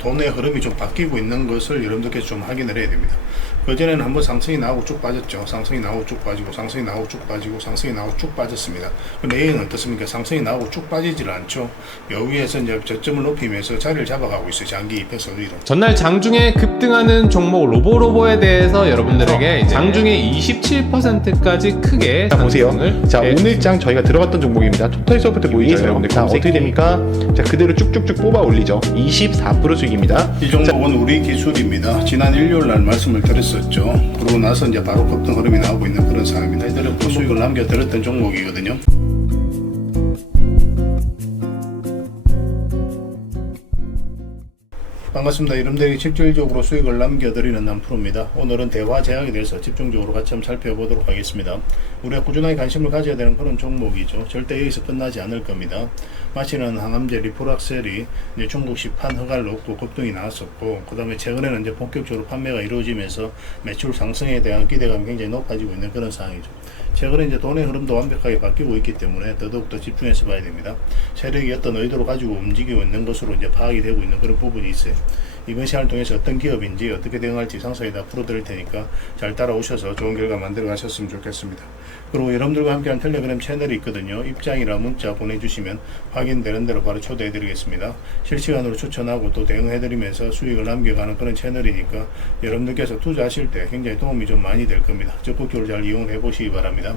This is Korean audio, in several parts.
돈의 흐름이 좀 바뀌고 있는 것을 여러분들께서 좀 확인을 해야 됩니다. 그전에는 한번 상승이 나오고 쭉 빠졌죠. 상승이 나오고 쭉 빠지고, 상승이 나오고 쭉 빠지고, 상승이 나오고 쭉 빠졌습니다. 내일은 어떻습니까? 상승이 나오고 쭉 빠지질 않죠. 여기에서 이제 저점을 높이면서 자리를 잡아가고 있어요. 장기 200선 위로. 전날 장중에 급등하는 종목 로보로보에 대해서 여러분들에게 이제 장중에 27%까지 크게 자 보세요. 자 네. 오늘 장 저희가 들어갔던 종목입니다. 토탈소프트 보이죠 여러분들. 자 어떻게 됩니까? 자 그대로 쭉쭉쭉 뽑아 올리죠. 24% 수익입니다. 이 종목은 우리 기술입니다. 지난 일요일 날 말씀을 드렸었죠. 그러고 나서 이제 바로 급등 흐름이 나오고 있는 그런 상황입니다. 이들은 수익을 남겨드렸던 종목이거든요. 반갑습니다. 여러분들이 실질적으로 수익을 남겨드리는 남프로입니다. 오늘은 대화제약에 대해서 집중적으로 같이 한번 살펴보도록 하겠습니다. 우리가 꾸준하게 관심을 가져야 되는 그런 종목이죠. 절대 여기서 끝나지 않을 겁니다. 마치는 항암제 리포락셀이 이제 중국 시판 허가를 얻고 급등이 나왔었고, 그 다음에 최근에는 이제 본격적으로 판매가 이루어지면서 매출 상승에 대한 기대감이 굉장히 높아지고 있는 그런 상황이죠. 최근에 이제 돈의 흐름도 완벽하게 바뀌고 있기 때문에 더더욱더 집중해서 봐야 됩니다. 세력이 어떤 의도를 가지고 움직이고 있는 것으로 이제 파악이 되고 있는 그런 부분이 있어요. 이번 시간을 통해서 어떤 기업인지 어떻게 대응할지 상세히 다 풀어드릴 테니까 잘 따라오셔서 좋은 결과 만들어 가셨으면 좋겠습니다. 그리고 여러분들과 함께한 텔레그램 채널이 있거든요. 입장이라 문자 보내주시면 확인되는 대로 바로 초대해 드리겠습니다. 실시간으로 추천하고 또 대응해 드리면서 수익을 남겨가는 그런 채널이니까 여러분들께서 투자하실 때 굉장히 도움이 좀 많이 될 겁니다. 적극적으로 잘 이용해 보시기 바랍니다.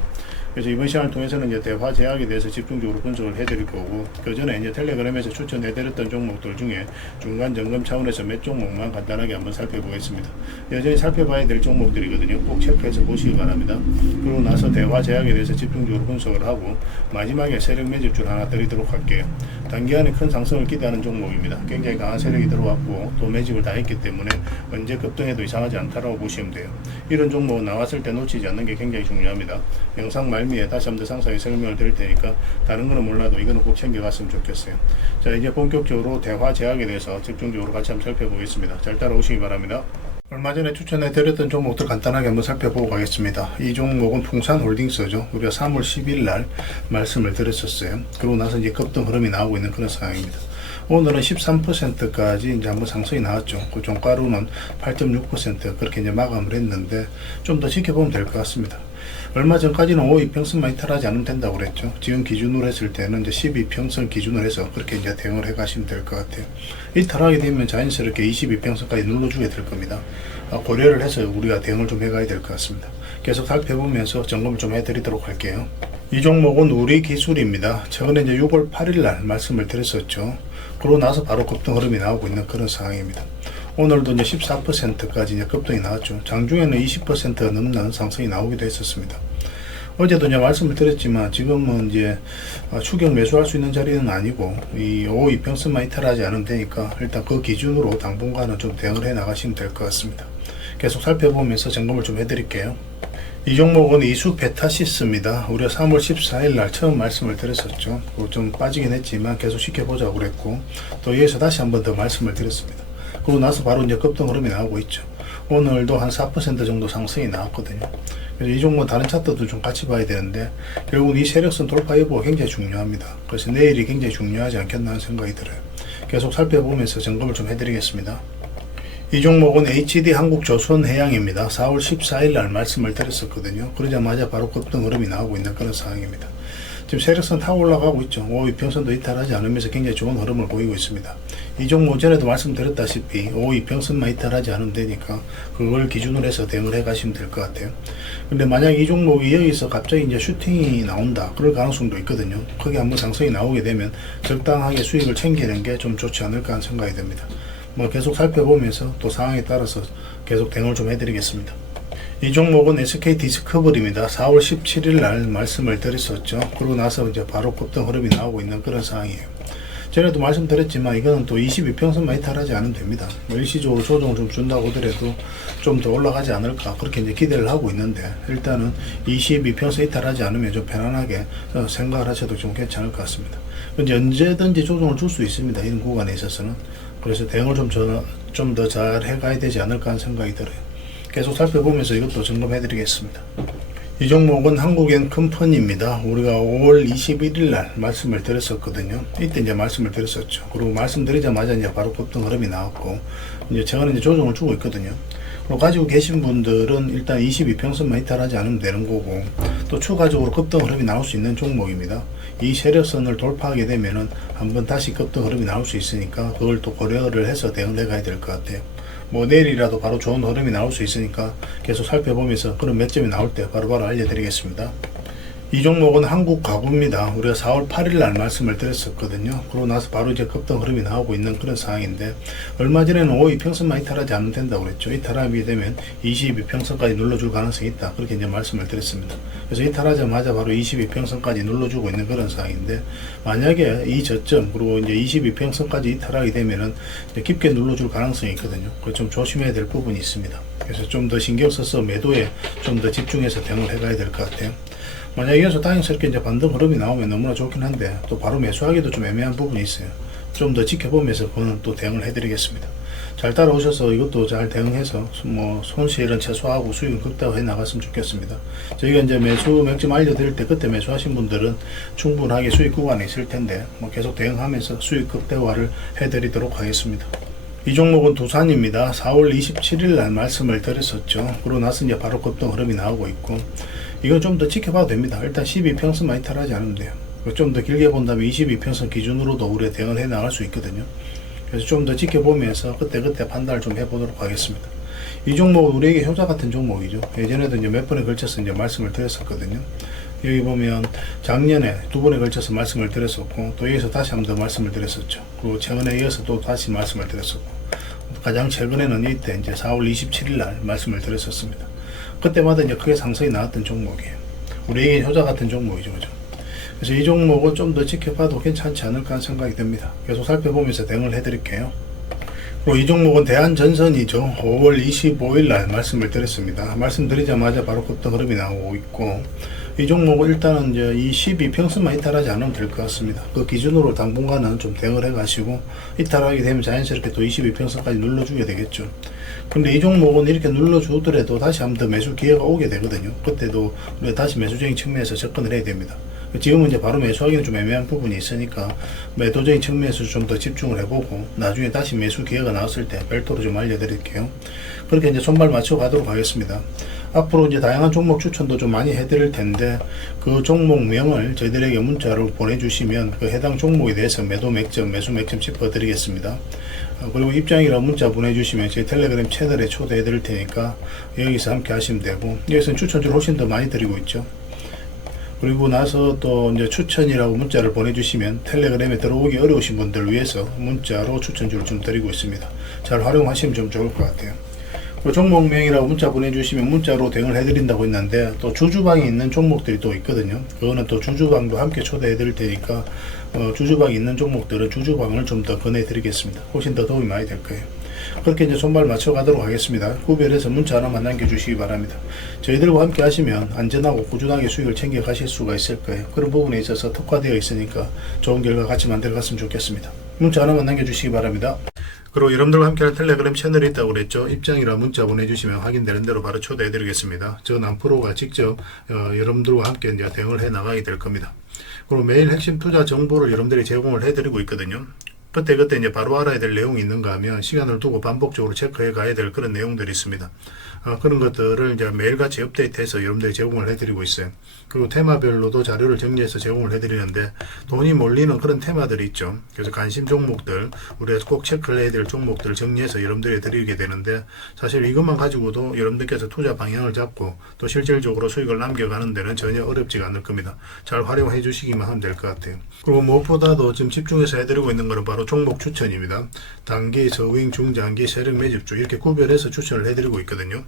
그래서 이번 시간을 통해서는 이제 대화 제약에 대해서 집중적으로 분석을 해드릴 거고, 그 전에 이제 텔레그램에서 추천해드렸던 종목들 중에 중간 점검 차원에서 몇 종목만 간단하게 한번 살펴보겠습니다. 여전히 살펴봐야 될 종목들이거든요. 꼭 체크해서 보시기 바랍니다. 그러고 나서 대화 제약에 대해서 집중적으로 분석을 하고 마지막에 세력 매집줄 하나 드리도록 할게요. 단기간에 큰 상승을 기대하는 종목입니다. 굉장히 강한 세력이 들어왔고 또 매집을 다 했기 때문에 언제 급등해도 이상하지 않다라고 보시면 돼요. 이런 종목은 나왔을 때 놓치지 않는 게 굉장히 중요합니다. 영상 말미에 다시 한번 더 상세히 설명을 드릴 테니까 다른 거는 몰라도 이거는 꼭 챙겨갔으면 좋겠어요. 자, 이제 본격적으로 대화 제약에 대해서 집중적으로 같이 한번 살펴보겠습니다. 잘 따라오시기 바랍니다. 얼마 전에 추천해 드렸던 종목들 간단하게 한번 살펴보고 가겠습니다. 이 종목은 풍산홀딩스죠. 우리가 3월 10일 날 말씀을 드렸었어요. 그러고 나서 이제 급등 흐름이 나오고 있는 그런 상황입니다. 오늘은 13%까지 이제 한번 상승이 나왔죠. 그 종가로는 8.6% 그렇게 이제 마감을 했는데 좀 더 지켜보면 될 것 같습니다. 얼마 전까지는 5이평선 많이 탈하지 않으면 된다고 그랬죠. 지금 기준으로 했을 때는 이제 12평선 기준으로 해서 그렇게 이제 대응을 해 가시면 될 것 같아요. 이탈하게 되면 자연스럽게 22평선까지 눌러주게 될 겁니다. 고려를 해서 우리가 대응을 좀 해가야 될 것 같습니다. 계속 살펴보면서 점검을 좀 해드리도록 할게요. 이 종목은 우리 기술입니다. 최근에 이제 6월 8일 날 말씀을 드렸었죠. 그러고 나서 바로 급등 흐름이 나오고 있는 그런 상황입니다. 오늘도 이제 14%까지 이제 급등이 나왔죠. 장중에는 20%가 넘는 상승이 나오기도 했었습니다. 어제도 이제 말씀을 드렸지만 지금은 이제 추격 매수할 수 있는 자리는 아니고 이 5이평선만 이탈하지 않으면 되니까 일단 그 기준으로 당분간은 좀 대응을 해 나가시면 될 것 같습니다. 계속 살펴보면서 점검을 좀 해드릴게요. 이 종목은 이수 베타시스입니다. 우리가 3월 14일 날 처음 말씀을 드렸었죠. 좀 빠지긴 했지만 계속 지켜보자고 그랬고 또 여기서 다시 한번 더 말씀을 드렸습니다. 그러고 나서 바로 이제 급등 흐름이 나오고 있죠. 오늘도 한 4% 정도 상승이 나왔거든요. 그래서 이 종목은 다른 차트도 좀 같이 봐야 되는데 결국 이 세력선 돌파 여부가 굉장히 중요합니다. 그래서 내일이 굉장히 중요하지 않겠나 하는 생각이 들어요. 계속 살펴보면서 점검을 좀 해드리겠습니다. 이 종목은 HD 한국조선해양입니다. 4월 14일 날 말씀을 드렸었거든요. 그러자마자 바로 급등 흐름이 나오고 있는 그런 상황입니다. 지금 세력선 타고 올라가고 있죠. 5이평선도 이탈하지 않으면서 굉장히 좋은 흐름을 보이고 있습니다. 이 종목 전에도 말씀드렸다시피 5이평선만 이탈하지 않으면 되니까 그걸 기준으로 해서 대응을 해 가시면 될 것 같아요. 근데 만약 이 종목이 여기서 갑자기 이제 슈팅이 나온다 그럴 가능성도 있거든요. 거기 한번 상승이 나오게 되면 적당하게 수익을 챙기는 게 좀 좋지 않을까 하는 생각이 듭니다. 계속 살펴보면서 또 상황에 따라서 계속 대응을 좀 해드리겠습니다. 이 종목은 SK 디스커버리입니다. 4월 17일 날 말씀을 드렸었죠. 그러고 나서 이제 바로 급등 흐름이 나오고 있는 그런 상황이에요. 전에도 말씀드렸지만 이거는 또 22평선만 이탈하지 않으면 됩니다. 일시적으로 조정을 좀 준다고 하더라도 좀 더 올라가지 않을까 그렇게 이제 기대를 하고 있는데 일단은 22평선 이탈하지 않으면 좀 편안하게 생각을 하셔도 좀 괜찮을 것 같습니다. 이제 언제든지 조정을 줄 수 있습니다. 이런 구간에 있어서는. 그래서 대응을 좀 더 잘 해가야 되지 않을까 하는 생각이 들어요. 계속 살펴보면서 이것도 점검해 드리겠습니다. 이 종목은 한국엔컴퍼니입니다. 우리가 5월 21일 날 말씀을 드렸었거든요. 이때 이제 말씀을 드렸었죠. 그리고 말씀드리자마자 이제 바로 급등 흐름이 나왔고, 이제 제가 이제 조정을 주고 있거든요. 그리고 가지고 계신 분들은 일단 22평선만 이탈하지 않으면 되는 거고, 또 추가적으로 급등 흐름이 나올 수 있는 종목입니다. 이 세력선을 돌파하게 되면은 한번 다시 급등 흐름이 나올 수 있으니까 그걸 또 고려를 해서 대응해 가야 될 것 같아요. 뭐 내일이라도 바로 좋은 흐름이 나올 수 있으니까 계속 살펴보면서 그런 몇 점이 나올 때 바로바로 알려드리겠습니다. 이 종목은 한국가구입니다. 우리가 4월 8일 날 말씀을 드렸었거든요. 그러고 나서 바로 이제 급등 흐름이 나오고 있는 그런 상황인데, 얼마 전에는 52평선만 이탈하지 않으면 된다고 그랬죠. 이탈하게 되면 22평선까지 눌러줄 가능성이 있다. 그렇게 이제 말씀을 드렸습니다. 그래서 이탈하자마자 바로 22평선까지 눌러주고 있는 그런 상황인데, 만약에 이 저점, 그리고 이제 22평선까지 이탈하게 되면은 이제 깊게 눌러줄 가능성이 있거든요. 그래서 좀 조심해야 될 부분이 있습니다. 그래서 좀 더 신경 써서 매도에 좀 더 집중해서 대응을 해가야 될 것 같아요. 만약에 여기서 다행스럽게 이제 반등 흐름이 나오면 너무나 좋긴 한데, 또 바로 매수하기도 좀 애매한 부분이 있어요. 좀 더 지켜보면서 그거는 또 대응을 해드리겠습니다. 잘 따라오셔서 이것도 잘 대응해서 뭐 손실은 최소화하고 수익은 극대화해 나갔으면 좋겠습니다. 저희가 이제 매수 맥점 알려드릴 때 그때 매수하신 분들은 충분하게 수익 구간에 있을 텐데, 뭐 계속 대응하면서 수익 극대화를 해드리도록 하겠습니다. 이 종목은 두산입니다. 4월 27일 날 말씀을 드렸었죠. 그러고 나서 이제 바로 급등 흐름이 나오고 있고, 이건 좀 더 지켜봐도 됩니다. 일단 12평선만 이탈하지 않으면 돼요. 좀 더 길게 본다면 22평선 기준으로도 우리가 대응을 해 나갈 수 있거든요. 그래서 좀 더 지켜보면서 그때 판단을 좀 해보도록 하겠습니다. 이 종목은 우리에게 효자 같은 종목이죠. 예전에도 이제 몇 번에 걸쳐서 이제 말씀을 드렸었거든요. 여기 보면 작년에 2번에 걸쳐서 말씀을 드렸었고, 또 여기서 다시 한 번 더 말씀을 드렸었죠. 그리고 최근에 이어서 또 다시 말씀을 드렸었고, 가장 최근에는 이때 이제 4월 27일 날 말씀을 드렸었습니다. 그때마다 이제 크게 상승이 나왔던 종목이에요. 우리에게 효자 같은 종목이죠, 그죠? 그래서 이 종목은 좀 더 지켜봐도 괜찮지 않을까 하는 생각이 듭니다. 계속 살펴보면서 대응을 해드릴게요. 그리고 이 종목은 대한전선이죠. 5월 25일 날 말씀을 드렸습니다. 말씀드리자마자 바로 급등 흐름이 나오고 있고, 이 종목은 일단은 이제 이 12평선만 이탈하지 않으면 될 것 같습니다. 그 기준으로 당분간은 좀 대응을 해가시고, 이탈하게 되면 자연스럽게 또 22평선까지 눌러주게 되겠죠. 근데 이 종목은 이렇게 눌러주더라도 다시 한 번 더 매수 기회가 오게 되거든요. 그때도 우리가 다시 매수적인 측면에서 접근을 해야 됩니다. 지금은 이제 바로 매수하기는 좀 애매한 부분이 있으니까 매도적인 측면에서 좀 더 집중을 해보고, 나중에 다시 매수 기회가 나왔을 때 별도로 좀 알려드릴게요. 그렇게 이제 손발 맞춰 가도록 하겠습니다. 앞으로 이제 다양한 종목 추천도 좀 많이 해드릴 텐데, 그 종목명을 저희들에게 문자로 보내주시면 그 해당 종목에 대해서 매도 맥점, 매수 맥점 짚어드리겠습니다. 그리고 입장이랑 문자 보내주시면 제 텔레그램 채널에 초대해 드릴 테니까 여기서 함께 하시면 되고, 여기서는 추천주를 훨씬 더 많이 드리고 있죠. 그리고 나서 또 이제 추천이라고 문자를 보내주시면 텔레그램에 들어오기 어려우신 분들 위해서 문자로 추천주를 좀 드리고 있습니다. 잘 활용하시면 좀 좋을 것 같아요. 그리고 종목명이라고 문자 보내주시면 문자로 대응을 해드린다고 했는데, 또 주주방에 있는 종목들이 또 있거든요. 그거는 또 주주방도 함께 초대해 드릴 테니까 주주방에 있는 종목들은 주주방을 좀 더 권해드리겠습니다. 훨씬 더 도움이 많이 될 거예요. 그렇게 이제 손발 맞춰 가도록 하겠습니다. 구별해서 문자 하나만 남겨주시기 바랍니다. 저희들과 함께 하시면 안전하고 꾸준하게 수익을 챙겨 가실 수가 있을 거예요. 그런 부분에 있어서 특화되어 있으니까 좋은 결과 같이 만들어 갔으면 좋겠습니다. 문자 하나만 남겨주시기 바랍니다. 그리고 여러분들과 함께할 텔레그램 채널이 있다고 그랬죠. 입장이라 문자 보내주시면 확인되는 대로 바로 초대해드리겠습니다. 저 남프로가 직접 여러분들과 함께 이제 대응을 해 나가게 될 겁니다. 그리고 매일 핵심 투자 정보를 여러분들이 제공을 해드리고 있거든요. 그때 이제 바로 알아야 될 내용이 있는가 하면 시간을 두고 반복적으로 체크해 가야 될 그런 내용들이 있습니다. 그런 것들을 이제 매일같이 업데이트해서 여러분들이 제공을 해드리고 있어요. 그리고 테마별로도 자료를 정리해서 제공을 해드리는데, 돈이 몰리는 그런 테마들이 있죠. 그래서 관심 종목들, 우리가 꼭 체크를 해야 될 종목들을 정리해서 여러분들이 드리게 되는데, 사실 이것만 가지고도 여러분들께서 투자 방향을 잡고 또 실질적으로 수익을 남겨가는 데는 전혀 어렵지가 않을 겁니다. 잘 활용해 주시기만 하면 될 것 같아요. 그리고 무엇보다도 지금 집중해서 해드리고 있는 것은 바로 종목 추천입니다. 단기, 저윙, 중장기, 세력 매집주 이렇게 구별해서 추천을 해드리고 있거든요.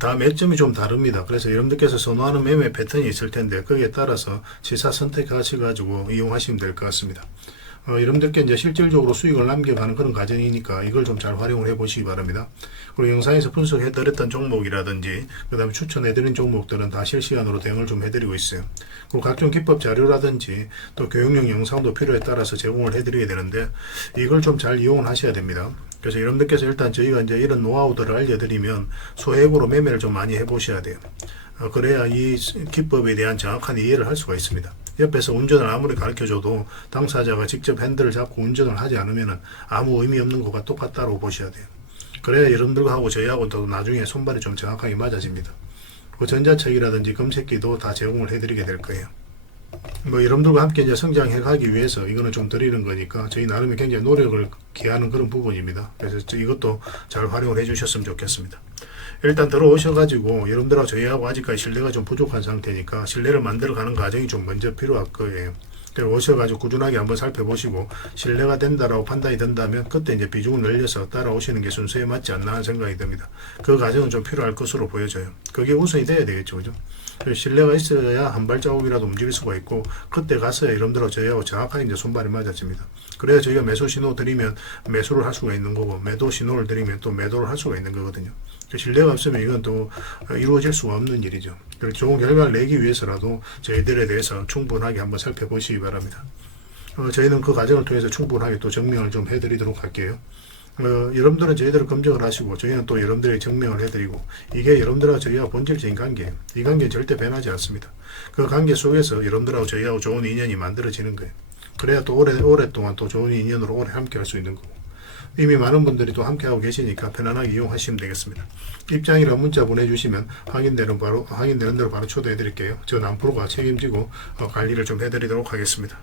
다 매점이 좀 다릅니다. 그래서 여러분들께서 선호하는 매매 패턴이 있을 텐데, 거기에 따라서 시사 선택하셔가지고 이용하시면 될 것 같습니다. 여러분들께 이제 실질적으로 수익을 남겨가는 그런 과정이니까 이걸 좀 잘 활용을 해 보시기 바랍니다. 그리고 영상에서 분석해 드렸던 종목이라든지 그 다음에 추천해 드린 종목들은 다 실시간으로 대응을 좀 해드리고 있어요. 그리고 각종 기법 자료라든지 또 교육용 영상도 필요에 따라서 제공을 해드리게 되는데, 이걸 좀 잘 이용을 하셔야 됩니다. 그래서 여러분들께서 일단 저희가 이제 이런 노하우들을 알려드리면 소액으로 매매를 좀 많이 해보셔야 돼요. 그래야 이 기법에 대한 정확한 이해를 할 수가 있습니다. 옆에서 운전을 아무리 가르쳐줘도 당사자가 직접 핸들을 잡고 운전을 하지 않으면 아무 의미 없는 것과 똑같다고 보셔야 돼요. 그래야 여러분들하고 저희하고도 나중에 손발이 좀 정확하게 맞아집니다. 그 전자책이라든지 검색기도 다 제공을 해드리게 될 거예요. 뭐 여러분들과 함께 이제 성장해 가기 위해서 이거는 좀 드리는 거니까 저희 나름의 굉장히 노력을 기하는 그런 부분입니다. 그래서 이것도 잘 활용을 해 주셨으면 좋겠습니다. 일단 들어오셔가지고 여러분들하고 저희하고 아직까지 신뢰가 좀 부족한 상태니까 신뢰를 만들어 가는 과정이 좀 먼저 필요할 거예요. 그래서 오셔가지고 꾸준하게 한번 살펴보시고 신뢰가 된다라고 판단이 된다면 그때 이제 비중을 늘려서 따라오시는 게 순서에 맞지 않나 하는 생각이 듭니다. 그 과정은 좀 필요할 것으로 보여져요. 그게 우선이 돼야 되겠죠, 그죠? 신뢰가 있어야 한 발자국이라도 움직일 수가 있고 그때 가서야 여러분들하고 저희하고 정확하게 이제 손발이 맞아집니다. 그래야 저희가 매수 신호 드리면 매수를 할 수가 있는 거고 매도 신호를 드리면 또 매도를 할 수가 있는 거거든요. 신뢰가 없으면 이건 또 이루어질 수가 없는 일이죠. 그래서 좋은 결과를 내기 위해서라도 저희들에 대해서 충분하게 한번 살펴보시기 바랍니다. 저희는 그 과정을 통해서 충분하게 또 증명을 좀 해드리도록 할게요. 여러분들은 저희들을 검증을 하시고 저희는 또 여러분들에게 증명을 해드리고 이게 여러분들하고 저희와 본질적인 관계예요. 이 관계는 절대 변하지 않습니다. 그 관계 속에서 여러분들하고 저희하고 좋은 인연이 만들어지는 거예요. 그래야 또 오랫동안 또 좋은 인연으로 오래 함께 할 수 있는 거고 이미 많은 분들이 또 함께하고 계시니까 편안하게 이용하시면 되겠습니다. 입장이라 문자 보내주시면 확인되는 대로 바로 초대해 드릴게요. 전 안프로가 책임지고 관리를 좀 해드리도록 하겠습니다.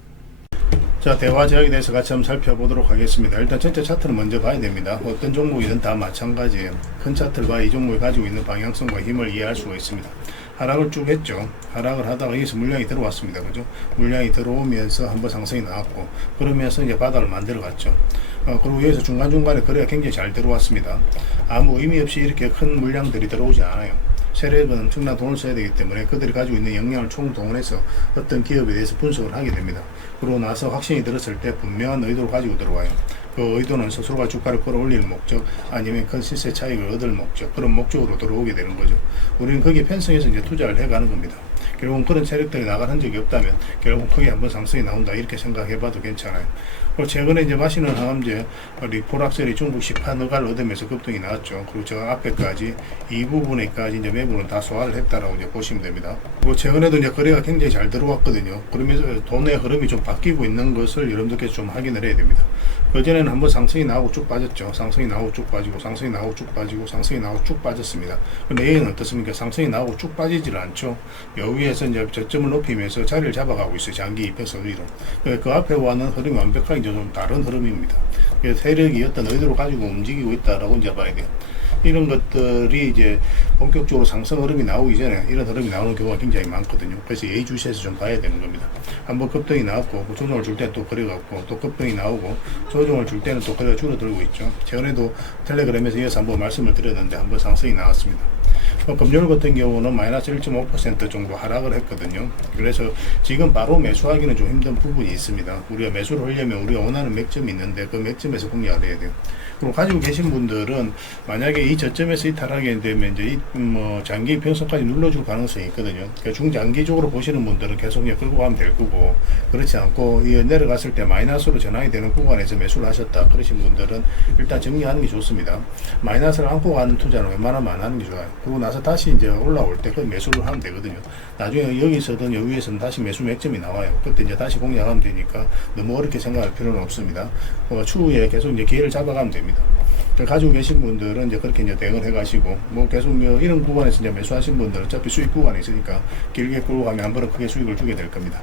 자, 대화 제약에 대해서 같이 한번 살펴보도록 하겠습니다. 일단 전체 차트는 먼저 봐야 됩니다. 어떤 종목이든 다 마찬가지예요. 큰 차트를 봐야 이 종목이 가지고 있는 방향성과 힘을 이해할 수가 있습니다. 하락을 쭉 했죠. 하락을 하다가 여기서 물량이 들어왔습니다. 그죠? 물량이 들어오면서 한번 상승이 나왔고 그러면서 이제 바닥을 만들어 갔죠. 그리고 여기서 중간중간에 거래가 굉장히 잘 들어왔습니다. 아무 의미 없이 이렇게 큰 물량들이 들어오지 않아요. 세력은 엄청난 돈을 써야 되기 때문에 그들이 가지고 있는 역량을 총동원해서 어떤 기업에 대해서 분석을 하게 됩니다. 그러고 나서 확신이 들었을 때 분명한 의도를 가지고 들어와요. 그 의도는 스스로가 주가를 끌어올리는 목적 아니면 큰 시세 차익을 얻을 목적 그런 목적으로 들어오게 되는 거죠. 우리는 거기에 편성해서 이제 투자를 해가는 겁니다. 결국은 그런 세력들이 나간 적이 없다면 결국 크게 한번 상승이 나온다 이렇게 생각해봐도 괜찮아요. 그리고 최근에 이제 마시는 항암제 리포락셀이 중국 시판 허가를 얻으면서 급등이 나왔죠. 그리고 저 앞에까지 이 부분에까지 이제 매물은 다 소화를 했다라고 이제 보시면 됩니다. 그리고 최근에도 이제 거래가 굉장히 잘 들어왔거든요. 그러면서 돈의 흐름이 좀 바뀌고 있는 것을 여러분들께서 좀 확인을 해야 됩니다. 그전에는 한번 상승이 나오고 쭉 빠졌죠. 상승이 나오고 쭉 빠지고 상승이 나오고 쭉 빠지고 상승이 나오고 쭉 빠졌습니다. 내일은 어떻습니까? 상승이 나오고 쭉 빠지질 않죠. 여기에서 이제 저점을 높이면서 자리를 잡아가고 있어요. 장기 이평선 위로. 그 앞에 와는 흐름이 완벽하게 좀 다른 흐름입니다. 세력이 어떤 의도를 가지고 움직이고 있다라고 이제 봐야 돼요. 이런 것들이 이제 본격적으로 상승 흐름이 나오기 전에 이런 흐름이 나오는 경우가 굉장히 많거든요. 그래서 예의주시해서 좀 봐야 되는 겁니다. 한번 급등이 나왔고 조정을 줄 때는 또 거래가 없고 또 급등이 나오고 조정을 줄 때는 또 거래가 줄어들고 있죠. 최근에도 텔레그램에서 이어서 한번 말씀을 드렸는데 한번 상승이 나왔습니다. 금요일 같은 경우는 마이너스 1.5% 정도 하락을 했거든요. 그래서 지금 바로 매수하기는 좀 힘든 부분이 있습니다. 우리가 매수를 하려면 우리가 원하는 맥점이 있는데 그 맥점에서 공략을 해야 돼요. 그리고 가지고 계신 분들은 만약에 이 저점에서 이탈하게 되면 이제 장기 평선까지 눌러줄 가능성이 있거든요. 그러니까 중장기적으로 보시는 분들은 계속 그냥 끌고 가면 될 거고 그렇지 않고 이 내려갔을 때 마이너스로 전환이 되는 구간에서 매수를 하셨다 그러신 분들은 일단 정리하는 게 좋습니다. 마이너스를 안고 가는 투자는 웬만하면 안 하는 게 좋아요. 그리고 나서 다시 이제 올라올 때 그 매수를 하면 되거든요. 나중에 여기서든 여기에서는 다시 매수 맥점이 나와요. 그때 이제 다시 공략하면 되니까 너무 어렵게 생각할 필요는 없습니다. 추후에 계속 이제 기회를 잡아가면 됩니다. 가지고 계신 분들은 이제 그렇게 이제 대응을 해가시고 계속 이런 구간에서 이제 매수하신 분들은 어차피 수익 구간이 있으니까 길게 끌고 가면 한 번은 크게 수익을 주게 될 겁니다.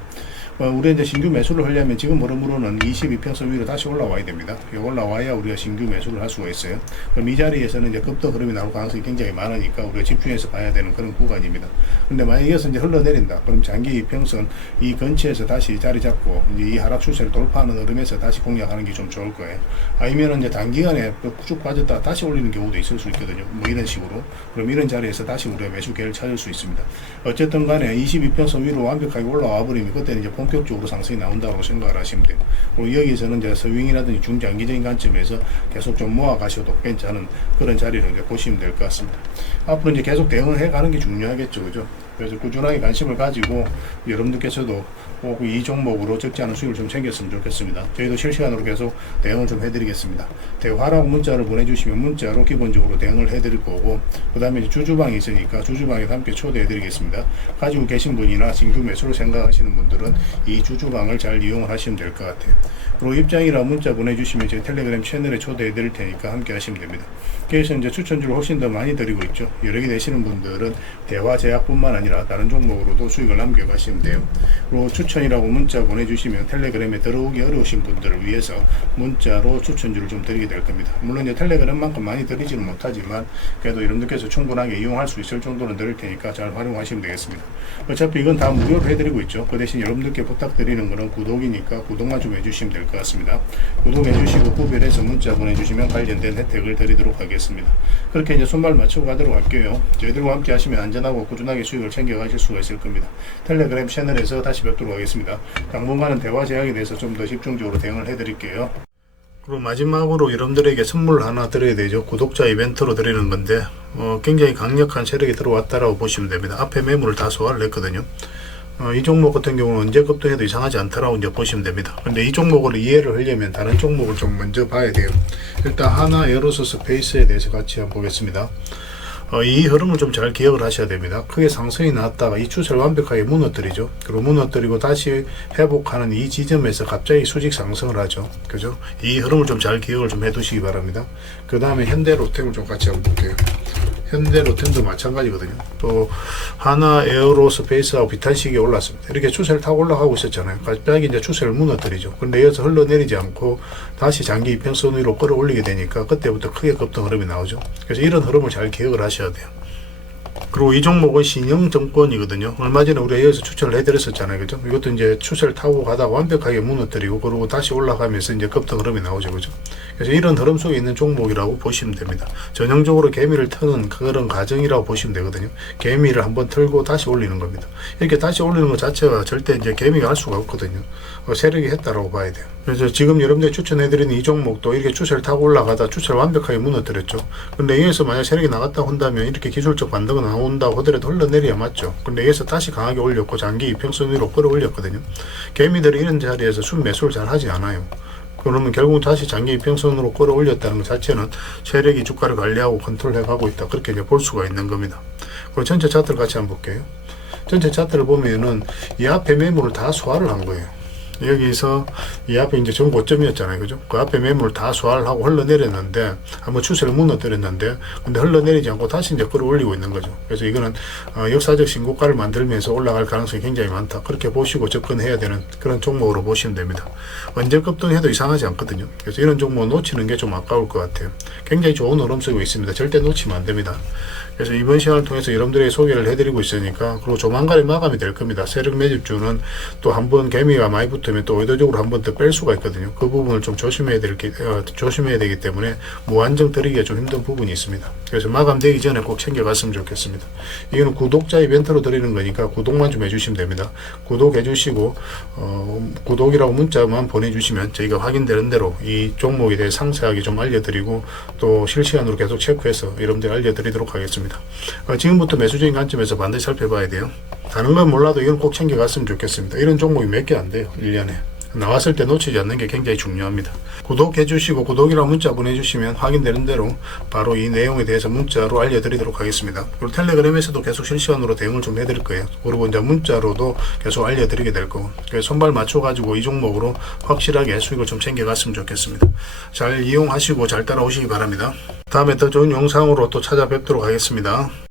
우리 이제 신규 매수를 하려면 지금 흐름으로는 22평선 위로 다시 올라와야 됩니다. 올라와야 우리가 신규 매수를 할 수가 있어요. 그럼 이 자리에서는 이제 급등 흐름이 나올 가능성이 굉장히 많으니까 우리가 집중해서 봐야 되는 그런 구간입니다. 근데 만약에 이어서 이제 흘러내린다. 그럼 장기 평선 이 근처에서 다시 자리 잡고 이제 이 하락 추세를 돌파하는 흐름에서 다시 공략하는 게 좀 좋을 거예요. 아니면은 이제 단기간에 쭉 빠졌다 다시 올리는 경우도 있을 수 있거든요. 이런 식으로. 그럼 이런 자리에서 다시 우리가 매수 기회를 찾을 수 있습니다. 어쨌든 간에 22평선 위로 완벽하게 올라와 버리면 그때는 이제 본격적으로 상승이 나온다고 생각을 하시면 돼요. 그리고 여기서는 이제 스윙이라든지 중장기적인 관점에서 계속 좀 모아 가셔도 괜찮은 그런 자리를 이제 보시면 될 것 같습니다. 앞으로 이제 계속 대응을 해 가는 게 중요하겠죠. 그죠? 그래서 꾸준하게 관심을 가지고 여러분들께서도 꼭 이 종목으로 적지 않은 수익을 좀 챙겼으면 좋겠습니다. 저희도 실시간으로 계속 대응을 좀 해드리겠습니다. 대화라고 문자를 보내주시면 문자로 기본적으로 대응을 해드릴 거고, 그 다음에 이제 주주방이 있으니까 주주방에 함께 초대해드리겠습니다. 가지고 계신 분이나 신규 매수를 생각하시는 분들은 이 주주방을 잘 이용을 하시면 될 것 같아요. 그리고 입장이라 문자 보내주시면 제 텔레그램 채널에 초대해드릴 테니까 함께 하시면 됩니다. 그래서 이제 추천주를 훨씬 더 많이 드리고 있죠. 여러 개 되시는 분들은 대화 제약뿐만 아니라 다른 종목으로도 수익을 남겨가시면 돼요. 그리고 추천이라고 문자 보내주시면 텔레그램에 들어오기 어려우신 분들을 위해서 문자로 추천주를 좀 드리게 될 겁니다. 물론 이제 텔레그램만큼 많이 드리지는 못하지만 그래도 여러분들께서 충분하게 이용할 수 있을 정도는 드릴 테니까 잘 활용하시면 되겠습니다. 어차피 이건 다 무료로 해드리고 있죠. 그 대신 여러분들께 부탁드리는 거는 구독이니까 구독만 좀 해주시면 될 것 같습니다. 구독해주시고 구별해서 문자 보내주시면 관련된 혜택을 드리도록 하겠습니다. 그렇게 이제 손발 맞추고 가도록 할게요. 저희들과 함께 하시면 안전하고 꾸준하게 수익을 챙겨가실 수가 있을 겁니다. 텔레그램 채널에서 다시 뵙도록 하겠습니다. 당분간은 대화 제약에 대해서 좀 더 집중적으로 대응을 해드릴게요. 그리고 마지막으로 여러분들에게 선물 하나 드려야 되죠. 구독자 이벤트로 드리는 건데 굉장히 강력한 세력이 들어왔다라고 보시면 됩니다. 앞에 매물을 다 소화를 했거든요. 이 종목 같은 경우는 언제 급등해도 이상하지 않다라고 이제 보시면 됩니다. 근데 이 종목을 이해를 하려면 다른 종목을 좀 먼저 봐야 돼요. 일단 하나 에어로스페이스에 대해서 같이 한번 보겠습니다. 이 흐름을 좀 잘 기억을 하셔야 됩니다. 크게 상승이 나왔다가 이 추세를 완벽하게 무너뜨리죠. 그리고 무너뜨리고 다시 회복하는 이 지점에서 갑자기 수직 상승을 하죠. 그죠? 이 흐름을 좀 잘 기억을 좀 해두시기 바랍니다. 그 다음에 현대로템을 좀 같이 한번 볼게요. 현대로템도 마찬가지거든요. 또 하나 에어로스페이스하고 비탄식이 올랐습니다. 이렇게 추세를 타고 올라가고 있었잖아요. 갑자기 이제 추세를 무너뜨리죠. 근데 여기서 흘러내리지 않고 다시 장기 이평선 위로 끌어올리게 되니까 그때부터 크게 급등 흐름이 나오죠. 그래서 이런 흐름을 잘 기억을 하셔야 돼요. 그리고 이 종목은 신영증권이거든요. 얼마 전에 우리가 여기서 추천을 해드렸었잖아요. 그죠? 이것도 이제 추세를 타고 가다가 완벽하게 무너뜨리고 그러고 다시 올라가면서 이제 급등 흐름이 나오죠. 그죠? 그래서 이런 흐름 속에 있는 종목이라고 보시면 됩니다. 전형적으로 개미를 트는 그런 과정이라고 보시면 되거든요. 개미를 한번 틀고 다시 올리는 겁니다. 이렇게 다시 올리는 것 자체가 절대 이제 개미가 할 수가 없거든요. 세력이 했다라고 봐야 돼요. 그래서 지금 여러분들이 추천해드리는 이 종목도 이렇게 추세를 타고 올라가다 추세를 완벽하게 무너뜨렸죠. 근데 여기서 만약 세력이 나갔다 한다면 이렇게 기술적 반등은 나온다고 하더라도 흘러내려야 맞죠. 근데 여기서 다시 강하게 올렸고 장기 이평선 위로 끌어올렸거든요. 개미들이 이런 자리에서 순매수를 잘 하지 않아요. 그러면 결국 다시 장기 이평선으로 끌어올렸다는 것 자체는 세력이 주가를 관리하고 컨트롤해 가고 있다. 그렇게 이제 볼 수가 있는 겁니다. 그리고 전체 차트를 같이 한번 볼게요. 전체 차트를 보면은 이 앞에 매물을 다 소화를 한 거예요. 여기서 이 앞에 이제 전 고점이었잖아요. 그죠? 그 앞에 매물을 다 소화를 하고 흘러내렸는데, 한번 추세를 무너뜨렸는데, 근데 흘러내리지 않고 다시 이제 끌어올리고 있는 거죠. 그래서 이거는 역사적 신고가를 만들면서 올라갈 가능성이 굉장히 많다. 그렇게 보시고 접근해야 되는 그런 종목으로 보시면 됩니다. 언제 급등해도 이상하지 않거든요. 그래서 이런 종목 놓치는 게 좀 아까울 것 같아요. 굉장히 좋은 흐름 속에 있습니다. 절대 놓치면 안 됩니다. 그래서 이번 시간을 통해서 여러분들에게 소개를 해드리고 있으니까, 그리고 조만간에 마감이 될 겁니다. 세력 매집주는 또 한번 개미가 많이 붙으면 또 의도적으로 한 번 더 뺄 수가 있거든요. 그 부분을 좀 조심해야 되기 때문에 무한정 드리기가 좀 힘든 부분이 있습니다. 그래서 마감되기 전에 꼭 챙겨갔으면 좋겠습니다. 이거는 구독자 이벤트로 드리는 거니까 구독만 좀 해주시면 됩니다. 구독해 주시고 구독이라고 문자만 보내주시면 저희가 확인되는 대로 이 종목에 대해 상세하게 좀 알려드리고 또 실시간으로 계속 체크해서 여러분들 알려드리도록 하겠습니다. 지금부터 매수적인 관점에서 반드시 살펴봐야 돼요. 다른 건 몰라도 이건 꼭 챙겨갔으면 좋겠습니다. 이런 종목이 몇 개 안 돼요. 1년에. 나왔을 때 놓치지 않는 게 굉장히 중요합니다. 구독해 주시고 구독이라고 문자 보내주시면 확인되는 대로 바로 이 내용에 대해서 문자로 알려드리도록 하겠습니다. 그리고 텔레그램에서도 계속 실시간으로 대응을 좀 해드릴 거예요. 그리고 이제 문자로도 계속 알려드리게 될 거고, 그래서 손발 맞춰가지고 이 종목으로 확실하게 수익을 좀 챙겨갔으면 좋겠습니다. 잘 이용하시고 잘 따라오시기 바랍니다. 다음에 더 좋은 영상으로 또 찾아뵙도록 하겠습니다.